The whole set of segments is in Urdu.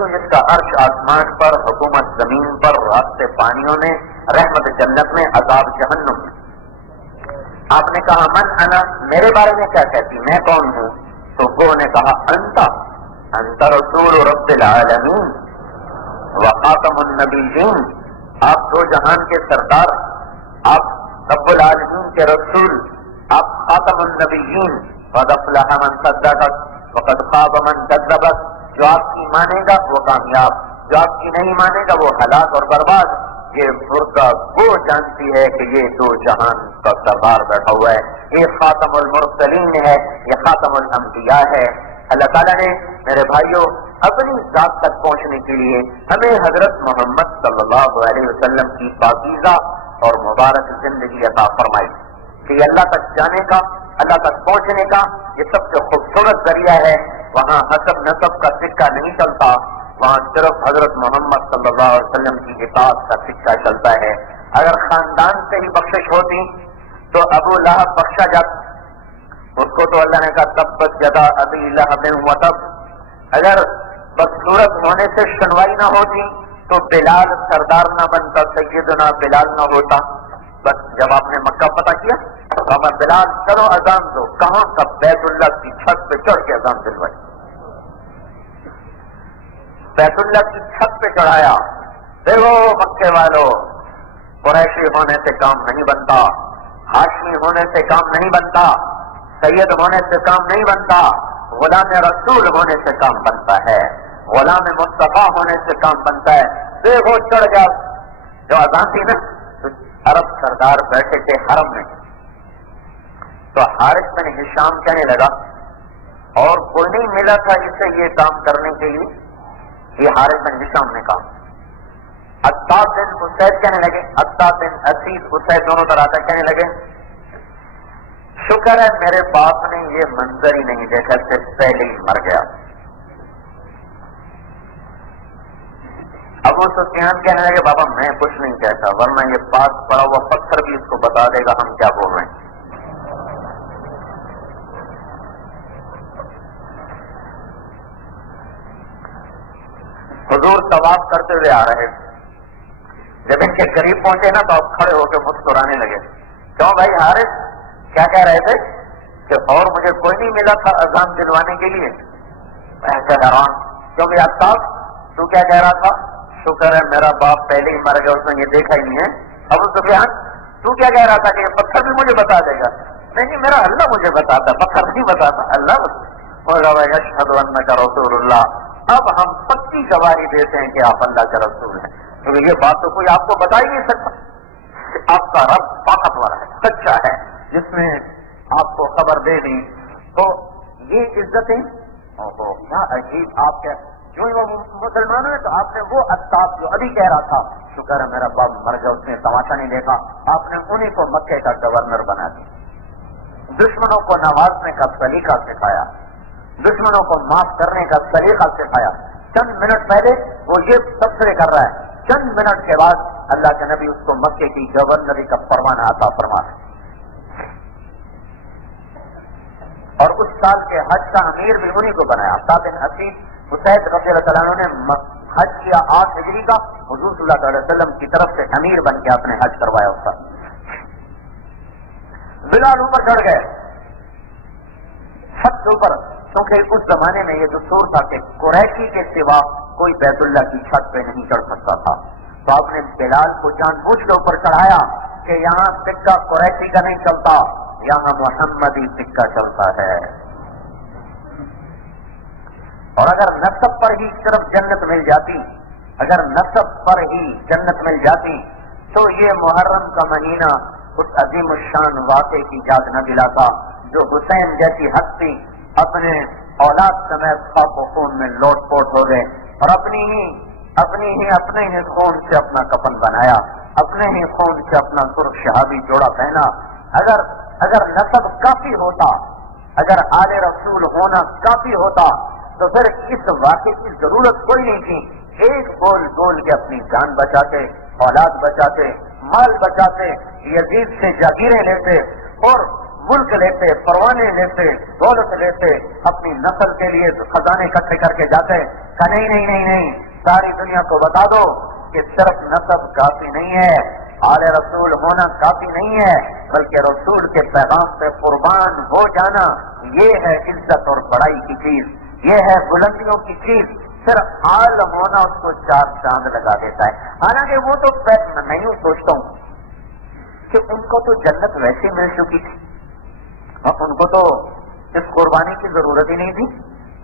ہوں جس کا عرش آسمان پر، حکومت زمین پر، راستے پانیوں میں، رحمت جنت میں، عذاب جہنم میں۔ آپ نے کہا من انا، میرے بارے میں کیا کہتی، میں کون ہوں؟ تو وہ نے کہا انت رسول رب العالمین وخاتم النبیین، آپ دو جہان کے سردار، آپ رب العالمین کے رسول، آپ خاتم النبیین، قد افلح من صدقک وقد خاب من کذبک، جو آپ کی مانے گا وہ کامیاب، جو آپ کی نہیں مانے گا وہ ہلاک اور برباد۔ یہ فرقہ وہ جانتی ہے کہ یہ دو جہان کا سردار بیٹھا ہوا ہے، یہ خاتم المرسلین ہے، یہ خاتم الانبیاء ہے۔ اللہ تعالیٰ نے میرے بھائیوں اپنی ذات تک پہنچنے کے لیے ہمیں حضرت محمد صلی اللہ علیہ وسلم کی پاکیزہ اور مبارک زندگی عطا فرمائی کہ یہ اللہ تک جانے کا، اللہ تک پہنچنے کا یہ سب سے خوبصورت ذریعہ ہے۔ وہاں حسب نسب کا سکہ نہیں چلتا، وہاں صرف حضرت محمد صلی اللہ علیہ وسلم کی اطاعت کا سکہ چلتا ہے۔ اگر خاندان سے ہی بخشش ہوتی تو ابو لہب بخشا جاتا، اس کو تو اللہ نے کہا تبت یدا ابی لہب وتب۔ اگر بدصورت ہونے سے سنوائی نہ ہوتی تو بلال سردار نہ بنتا، سیدنا بلال نہ ہوتا۔ بس جب آپ نے مکہ فتح کیا تو بلال چلو اذان دو، کہاں کا بیت اللہ کی چھت پہ چڑھ کے اذان دلوائی، بیت اللہ کی چھت پہ چڑھایا۔ دیکھو مکے والوں، قریشی ہونے سے کام نہیں بنتا، ہاشمی ہونے سے کام نہیں بنتا، سید ہونے سے کام نہیں بنتا، غلام رسول ہونے سے کام بنتا ہے، غلام مصطفیٰ ہونے سے کام بنتا ہے۔ دیکھو چڑھ گیا، جو اذان تھی نا تو عرب سردار بیٹھے تھے حرم میں، تو حارث بن ہشام کہنے لگا، اور کوئی نہیں ملا تھا جسے یہ کام کرنے کے لیے، یہ حارث بن ہشام نے کہا۔ عطاب بن اسید کہنے لگے، عطاب بن اسید اسید دونوں طرح آتا کہنے لگے شکر ہے میرے باپ نے یہ منظر ہی نہیں دیکھا، اس سے پہلے ہی مر گیا۔ ابو سفیان کہنے لگے بابا میں کچھ نہیں کہتا، ورنہ یہ پاس پڑا ہوا پتھر بھی اس کو بتا دے گا ہم کیا بول رہے ہیں۔ حضور طواف کرتے ہوئے آ رہے، جب ان کے قریب پہنچے نا تو آپ کھڑے ہو کے مسکرانے لگے۔ کیوں بھائی حارث کیا کہہ رہے تھے کہ اور مجھے کوئی نہیں ملا تھا اذان دلوانے کے لیے؟ میں حیران، کیونکہ عطاب تو کیا کہہ رہا تھا؟ شکر ہے میرا باپ پہلے ہی مر گیا، اس نے یہ دیکھا ہی نہیں ہے۔ ابو سفیان تو کیا کہہ رہا تھا کہ یہ پتھر بھی مجھے بتا دے گا؟ نہیں میرا اللہ مجھے بتاتا، پتھر نہیں بتاتا، اللہ بتاتا۔ اشہد انک رسول اللہ، اب ہم پکی گواہی دیتے ہیں کہ آپ اللہ کے رسول ہیں، کیونکہ یہ بات تو کوئی آپ کو بتا ہی نہیں سکتا۔ آپ کا رب طاقتور ہے، سچا ہے، جس نے آپ کو خبر دے دی۔ تو یہ عزتیں کیا عجیب، آپ کے جو وہ مسلمانوں نے تو آپ نے وہ عطاب جو ابھی کہہ رہا تھا شکر ہے میرا باپ مر گیا اس نے تماشا نہیں دیکھا، آپ نے انہیں کو مکے کا گورنر بنا دیا۔ دشمنوں کو نوازنے کا سلیقہ سکھایا، دشمنوں کو معاف کرنے کا سلیقہ سکھایا۔ چند منٹ پہلے وہ یہ تبصرے کر رہا ہے، چند منٹ کے بعد اللہ کے نبی اس کو مکے کی گورنری کا پروانہ عطا فرما ہے، اور اس سال کے حج کا امیر بھی انہیں کو بنایا۔ عطاب بن اسید اسید رضی اللہ تعالیٰ عنہ نے حج کیا 8 ہجری کا، حضور صلی اللہ علیہ وسلم کی طرف سے امیر بن کے اپنے حج کروایا اس کا۔ بلال اوپر چڑھ گئے چھت کے اوپر، کیونکہ اس زمانے میں یہ دستور تھا کہ قریشی کے سوا کوئی بیت اللہ کی چھت پہ نہیں چڑھ سکتا تھا، تو آپ نے بلال کو جان بوجھ کے اوپر چڑھایا کہ یہاں سکہ قریشی کا نہیں چلتا، یہاں محمدی سکہ چلتا ہے۔ اور اگر نسب پر ہی صرف جنت مل جاتی، اگر نسب پر ہی جنت مل جاتی تو یہ محرم کا مہینہ اس عظیم الشان واقعے کی یاد نہ دلاتا جو حسین جیسی ہستی اپنے اولاد سمیت خاک و خون میں لوٹ پوٹ ہو گئے، اور اپنے ہی خون سے اپنا کفن بنایا، اپنے ہی خون سے اپنا سرخ شہابی جوڑا پہنا۔ اگر نسب کافی ہوتا، اگر آل رسول ہونا کافی ہوتا تو پھر اس واقعے کی ضرورت کوئی نہیں تھی۔ ایک بول کے اپنی جان بچاتے، اولاد بچاتے، مال بچاتے، یزید سے جاگیریں لیتے، اور ملک لیتے، پروانے لیتے، دولت لیتے، اپنی نسل کے لیے خزانے اکٹھے کر کے جاتے، کہ نہیں نہیں نہیں نہیں، ساری دنیا کو بتا دو کہ صرف نسب کافی نہیں ہے، آل رسول ہونا کافی نہیں ہے، بلکہ رسول کے پیغام پہ قربان ہو جانا یہ ہے عزت اور بڑائی کی چیز، یہ ہے بلندیوں کی چیز۔ صرف عالم ہونا اس کو 4 چاند لگا دیتا ہے۔ حالانکہ وہ تو میں یوں سوچتا ہوں کہ ان کو تو جنت ویسے مل چکی تھی، اب ان کو تو اس قربانی کی ضرورت ہی نہیں تھی،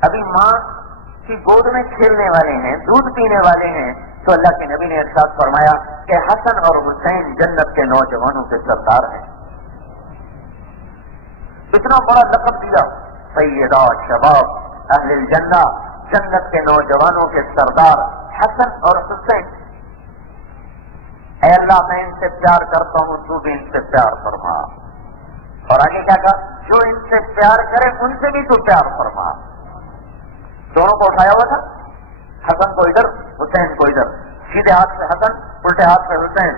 ابھی ماں کی گود میں کھیلنے والے ہیں، دودھ پینے والے ہیں۔ تو اللہ کے نبی نے ارشاد فرمایا کہ حسن اور حسین جنت کے نوجوانوں کے سردار ہیں۔ اتنا بڑا لقب دیا، سیدہ شباب اہل الجنہ، جنت کے نوجوانوں کے سردار حسن اور حسین۔ اے اللہ میں ان سے پیار کرتا ہوں، تو بھی ان سے پیار فرما۔ اور آگے کیا کہا؟ جو ان سے پیار کرے ان سے بھی تو پیار فرما۔ دونوں کو اٹھایا ہوا تھا، حسن کو ادھر، حسین کو ادھر، سیدھے ہاتھ سے حسن، الٹے ہاتھ سے حسین۔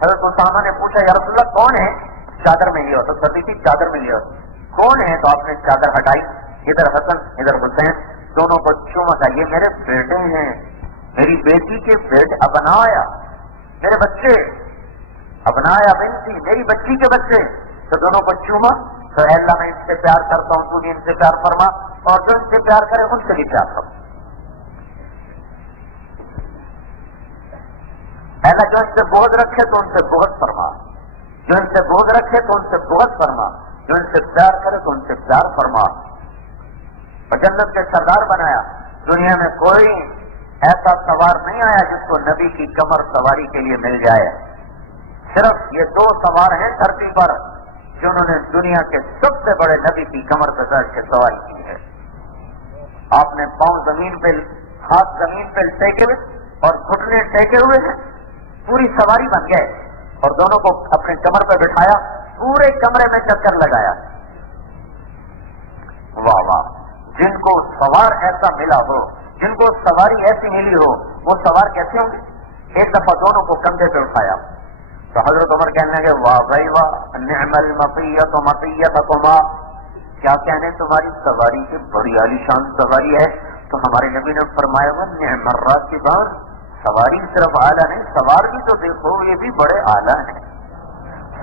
حضرت اسامہ نے پوچھا یا رسول اللہ کون ہے؟ چادر میں لیا تو سردی تھی، چادر میں لیا کون ہے؟ تو آپ نے چادر ہٹائی، ادھر حسن ادھر حسین، دونوں کو چوما تھا، یہ میرے بیٹے ہیں، میری بیٹی کے بیٹے، ابنایا میرے بچے، ابنایا بنتی میری بچی کے بچے، تو دونوں کو چوما۔ تو اے اللہ میں ان سے پیار کرتا ہوں، تو بھی ان سے پیار فرما، اور جو ان سے پیار کرے ان سے بھی پیار فرما۔ اے اللہ جو ان سے بغض رکھے تو ان سے بغض فرما، جو ان سے بغض رکھے تو ان سے بغض فرما، جو ان سے پیار کرے تو ان سے پیار فرما۔ اور جنت کے سردار بنایا۔ دنیا میں کوئی ایسا سوار نہیں آیا جس کو نبی کی کمر سواری کے لیے مل جائے، صرف یہ 2 سوار ہیں دھرتی پر جنہوں نے دنیا کے سب سے بڑے نبی کی کمر پہ بیٹھ کے سواری کی ہے۔ آپ نے پاؤں زمین پہ، ہاتھ زمین پہ ٹیکے ہوئے اور گھٹنے ٹیکے ہوئے ہیں، پوری سواری بن گئے، اور دونوں کو اپنے کمر پہ بٹھایا، پورے کمرے میں چکر لگایا۔ واہ واہ، جن کو سوار ایسا ملا ہو، جن کو سواری ایسی ملی ہو، وہ سوار کیسے ہوں گے؟ ایک دفعہ دونوں کو کندھے پہ اٹھایا تو حضرت عمر کہنے لگے واہ بھائی واہ، نعم المطیۃ مطیۃکما، کیا کہنے تمہاری سواری کی بڑی عالی شان سواری ہے۔ تو ہمارے نبی نے فرمایا وہ نعم الراکبان، سواری صرف اعلیٰ نہیں، سوار بھی تو دیکھو یہ بھی بڑے اعلیٰ ہیں،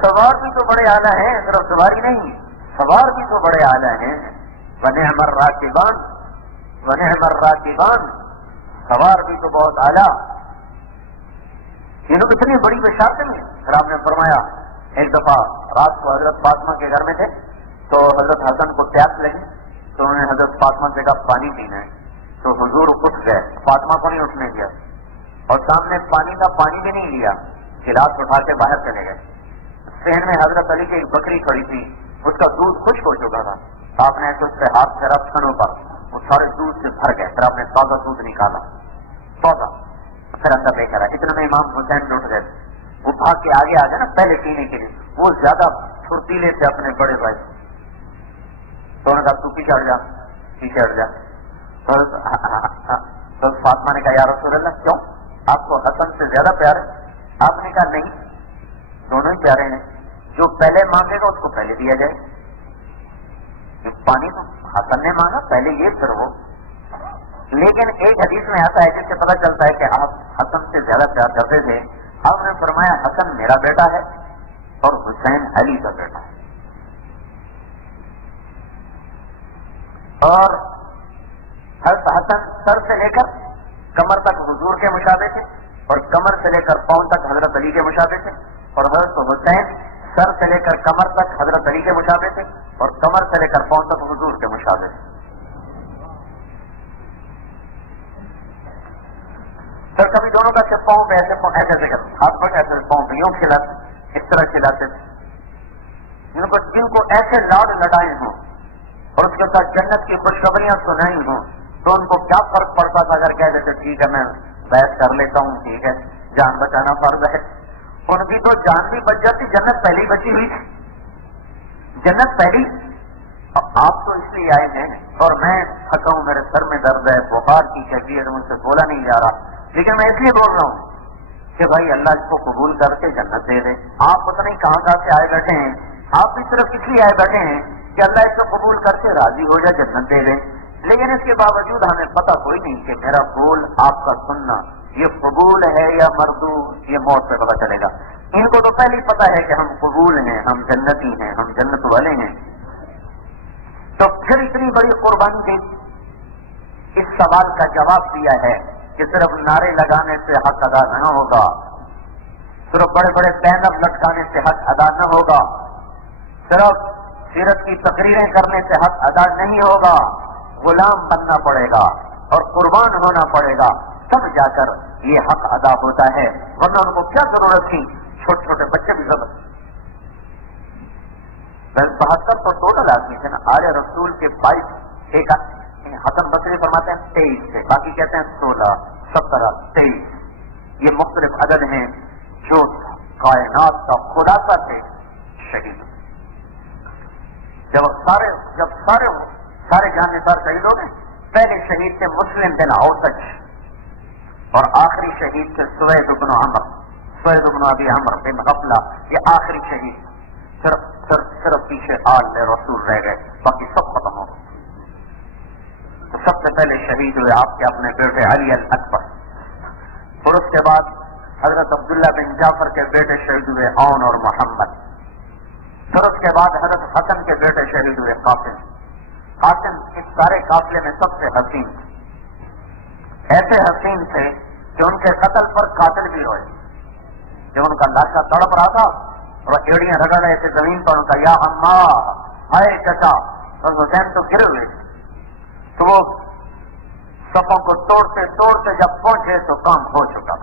سوار بھی تو بڑے اعلیٰ ہیں، صرف سواری نہیں، سوار بھی تو بڑے اعلیٰ ہیں۔ ونعم الراکبان، ونعم الراکبان، سوار بھی تو بہت اعلیٰ۔ یہ لوگ اتنی بڑی بشارتیں ہیں۔ پھر آپ نے فرمایا ایک دفعہ رات کو حضرت فاطمہ کے گھر میں تھے، تو حضرت حسن کو پیاس لگی، تو انہوں نے حضرت فاطمہ سے کہا پانی پینا ہے، تو حضور اٹھ گئے، فاطمہ کو نہیں اٹھنے دیا، اور سامنے پانی کا پانی بھی نہیں لیا، گلاس اٹھا کے باہر چلے گئے۔ صحن میں حضرت علی کی ایک بکری کھڑی تھی، اس کا دودھ خشک ہو چکا تھا، آپ نے اس سے ہاتھ پھیرا چھنوں پر، وہ سارے دودھ سے بھر گئے، پھر آپ نے تازہ دودھ نکالا، تازہ، پھر اندر لے کر آئے۔ اتنے میں امام حسین اٹھ گئے، وہ بھاگ کے آگے آ گئے نا پہلے پینے کے لیے، وہ زیادہ پھرتیلے تھے اپنے بڑے بھائی، تو انہوں نے کہا تو پیچھے ہٹ جا، پیچھے ہٹ جا۔ تو فاطمہ نے کہا یا رسول اللہ کیوں، آپ کو حسن سے زیادہ پیار ہے؟ آپ نے کہا نہیں، دونوں ہی پیارے ہیں، جو پہلے مانگے گا اس کو پہلے دیا جائے، پانی تو حسن نے مانگا پہلے یہ پھر وہ۔ لیکن ایک حدیث میں آتا ہے جس سے پتہ چلتا ہے کہ آپ حسن سے زیادہ پیار کرتے تھے۔ آپ نے فرمایا حسن میرا بیٹا ہے اور حسین علی کا بیٹا ہے، اور حسن سر سے لے کر کمر تک حضور کے مشابہ تھے، اور کمر سے لے کر پاؤں تک حضرت علی کے مشابہ تھے، اور حضرت حسین سر سے لے کر کمر تک حضرت علی کے مشابہ تھے، اور کمر سے لے کر پاؤں تک حضور کے مشابہ تھے۔ سر کبھی دونوں کا صرف پاؤں پہ ایسے ایسے کر ہاتھ پہ ایسے پاؤں پہ یوں کھلاتے، اس طرح کھلاتے تھے، جن کو ایسے لاڈ لڑائے ہوں اور اس کے ساتھ جنت کی خوشخبریاں سنائی ہوں، تو ان کو کیا فرق پڑتا تھا اگر کہہ دیتے ٹھیک ہے میں بیعت کر لیتا ہوں، ٹھیک ہے جان بچانا فرض ہے۔ ان کی تو جان بھی بچ جاتی، جنت پہلی بچی ہوئی تھی، جنت پہلی۔ آپ تو اس لیے آئے ہیں اور میں تھکا ہوں، میرے سر میں درد ہے، بخار کی کیفیت، مجھ سے بولا نہیں جا رہا، لیکن میں اس لیے بول رہا ہوں کہ بھائی اللہ اس کو قبول کر کے جنت دے دے۔ آپ پتہ نہیں کہاں سے آئے بیٹھے ہیں، آپ بھی صرف اس لیے آئے بیٹھے ہیں کہ اللہ اس کو قبول کر کے راضی ہو جائے، جنت دے دیں، لیکن اس کے باوجود ہمیں پتہ کوئی نہیں کہ میرا قول آپ کا سننا یہ قبول ہے یا مردود، یہ موت سے پتہ چلے گا۔ ان کو تو پہلے ہی پتہ ہے کہ ہم قبول ہیں، ہم جنتی ہیں، ہم جنت والے ہیں، تو پھر اتنی بڑی قربانی دی۔ اس سوال کا جواب دیا ہے کہ صرف نعرے لگانے سے حق ادا نہ ہوگا، صرف بڑے بڑے بینر لٹکانے سے حق ادا نہ ہوگا، صرف سیرت کی تقریریں کرنے سے حق ادا نہیں ہوگا، غلام بننا پڑے گا اور قربان ہونا پڑے گا، تب جا کر یہ حق ادا ہوتا ہے، ورنہ ان کو کیا ضرورت تھی؟ چھوٹے چھوٹے بچے بھی ضرورت 72 تو ٹوٹل آدمی تھے نا، آل رسول کے 22 ایک حسن بصری فرماتے ہیں 23 تھے، باقی کہتے ہیں 16 17 23، یہ مختلف عدد ہیں جو کائنات کا خلاصہ تھے شہید۔ جب سارے جانبدار شہید ہو گئے، پہلے شہید تھے مسلم بن اوسج اور آخری شہید تھے سوید بن ابی عمرو بن غفلہ، یہ آخری شہید، صرف پیچھے آل رسول رہ گئے، باقی سب ختم ہو گئے۔ تو سب سے پہلے شہید ہوئے آپ کے اپنے بیٹے علی الاکبر، پھر اس کے بعد حضرت عبداللہ بن جعفر کے بیٹے شہید ہوئے عون اور محمد، پھر اس کے بعد حضرت حسن کے بیٹے شہید ہوئے قاسم اس سارے قافلے میں سب سے حسین تھے، ایسے حسین تھے کہ ان کے قتل پر قاتل بھی ہوئے، جب ان کا لاشا تڑپ رہا تھا اور ایڑیاں رگڑ رہے تھے زمین پر، ان کا یا اماں ہائے چچا، اور حسین تو گرے ہوئے تھے، تو وہ صفوں کو توڑتے توڑتے جب پہنچے تو کام ہو چکا،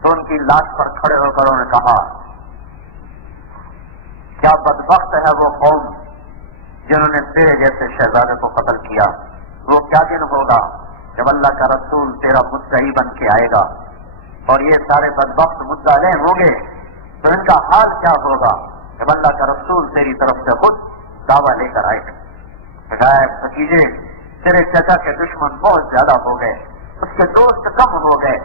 تو ان کی لاش پر کھڑے ہو کر انہوں نے کہا کیا بدبخت ہے وہ قوم جنہوں نے تیرے جیسے شہزادے کو قتل کیا، وہ کیا دن ہوگا جب اللہ کا رسول تیرا مدعی بن کے آئے گا اور یہ سارے بدبخت مدعے ہوں گے، تو ان کا حال کیا ہوگا جب اللہ کا رسول تیری طرف سے خود دعویٰ لے کر آئے گا۔ بھتیجے تیرے چچا کے دشمن بہت زیادہ ہو گئے، اس کے دوست کم ہو گئے،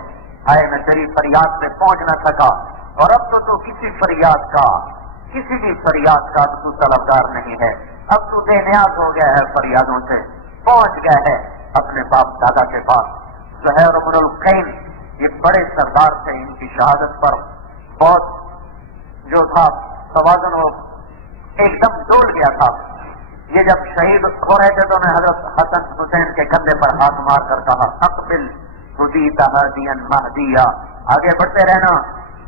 آئے میں تیری فریاد میں پہنچ نہ سکا، اور اب تو کسی بھی فریاد کا تو طلبگار نہیں ہے، اب تو بے نیاز ہو گیا ہے، فریادوں سے پہنچ گیا ہے اپنے باپ دادا کے پاس۔ زہیر بن القین یہ بڑے سردار تھے، ان کی شہادت پر بہت جو تھا توازن وہ ایک دم ڈول گیا تھا۔ یہ جب شہید ہو رہے تھے تو انہوں نے حضرت حسن حسین کے کندھے پر ہاتھ مار کر کہا اقبل خدیت ہادیا مہدیا، آگے بڑھتے رہنا،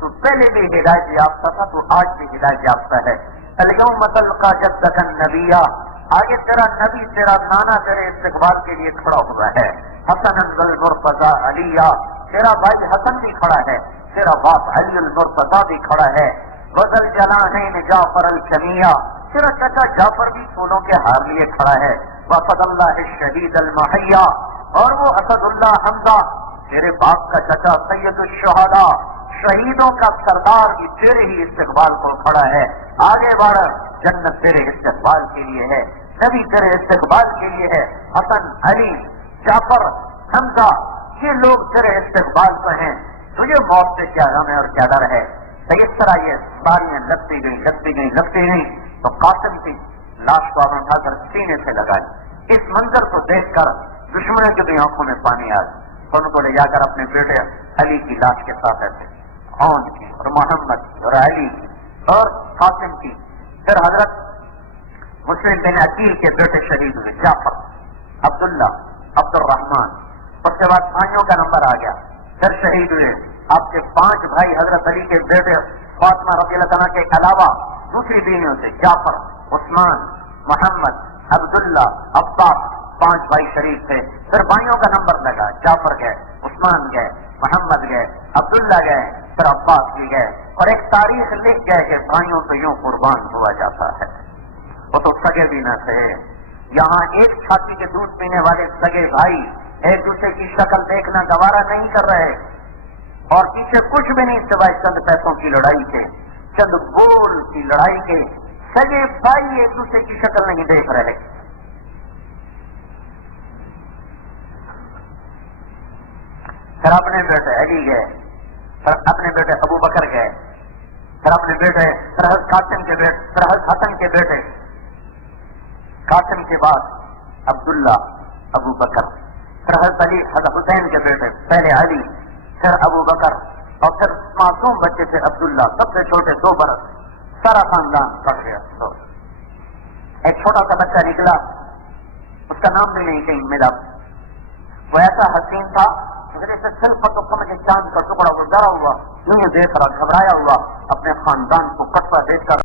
تو پہلے بھی ہدایت یافتہ تھا، تو آج بھی ہدایت یافتہ ہے۔ الیوم تلقا جدک النبیہ، آگے تیرا نبی تیرا نانا تیرے استقبال کے لیے کھڑا ہوا ہے۔ حسن المرتضی علیہ، تیرا بھائی حسن بھی کھڑا ہے، تیرا باپ علی المرتضی بھی کھڑا ہے۔ وذل جناحین جعفر الشمیہ، تیرا چچا جعفر بھی پھولوں کے ہار لیے کھڑا ہے۔ واسد اللہ الشہید المحیہ، اور وہ اسد اللہ حمزہ تیرے باپ کا چچا سید الشہداء شہیدوں کا سردار بھی تیرے ہی استقبال کو کھڑا ہے۔ آگے بڑھ، جنت تیرے استقبال کے لیے ہے، نبی تیرے استقبال کے لیے ہے، حسن علی جعفر حمزہ یہ لوگ تیرے استقبال پہ ہیں، تجھے موت سے کیا غم ہے اور کیا ڈر ہے؟ تو اس طرح یہ ساریاں لگتی گئی تو قاسم کی لاش کو آپ نے اٹھا کر سینے سے لگائی۔ اس منظر کو دیکھ کر دشمنوں کی بھی آنکھوں میں پانی آ گیا، اور ان کو لے جا کر اپنے بیٹے علی کی لاش کے ساتھ ایسے عون کی اور محمد کی اور علی کی اور قاسم کی، پھر حضرت مسلم بن عقیل کے بیٹے شہید ہوئے، جعفر، عبداللہ، عبد الرحمان، اس کے بعد بھائیوں کا نمبر آ گیا، پھر شہید ہوئے آپ کے 5 بھائی، حضرت علی کے بیٹے فاطمہ رضی اللہ عنہ کے علاوہ دوسری بیویوں سے جعفر، عثمان، محمد، عبداللہ، عباس، 5 بھائی شریف تھے۔ پھر بھائیوں کا نمبر لگا، جعفر گئے، عثمان گئے، محمد گئے، عبداللہ گئے، پھر عباس بھی گئے، اور ایک تاریخ لکھ گئے کہ بھائیوں تو یوں قربان ہوا جاتا ہے، وہ تو سگے بھی نہ تھے۔ یہاں ایک چھاتی کے دودھ پینے والے سگے بھائی ایک دوسرے کی شکل دیکھنا گوارا نہیں کر رہے، اور پیچھے کچھ بھی نہیں سوائے چند پیسوں کی لڑائی کے، چند گول کی لڑائی کے، سگے بھائی ایک دوسرے کی شکل نہیں دیکھ رہے۔ پھر اپنے بیٹے علی گئے، پھر اپنے بیٹے ابو بکر گئے، پھر اپنے بیٹے پھر حضرت قاسم کے بیٹے، پھر حضرت حسن کے بیٹے، قاسم کے بعد عبداللہ، ابو بکر، پھر حضرت علی، حضرت حسین کے بیٹے، پہلے علی، پھر ابو بکر، اور پھر معصوم بچے تھے عبداللہ، سب سے چھوٹے 2 برس، سارا خاندان پڑ گیا۔ ایک چھوٹا سا بچہ نکلا، اس کا نام بھی نہیں کہیں ملا، وہ ایسا حسین تھا جیسے صرف تو سمجھے چاند کا ٹکڑا، وہ ڈرا ہوا یوں دیکھ رہا، گھبرایا ہوا، اپنے خاندان کو کٹتا دیکھ کر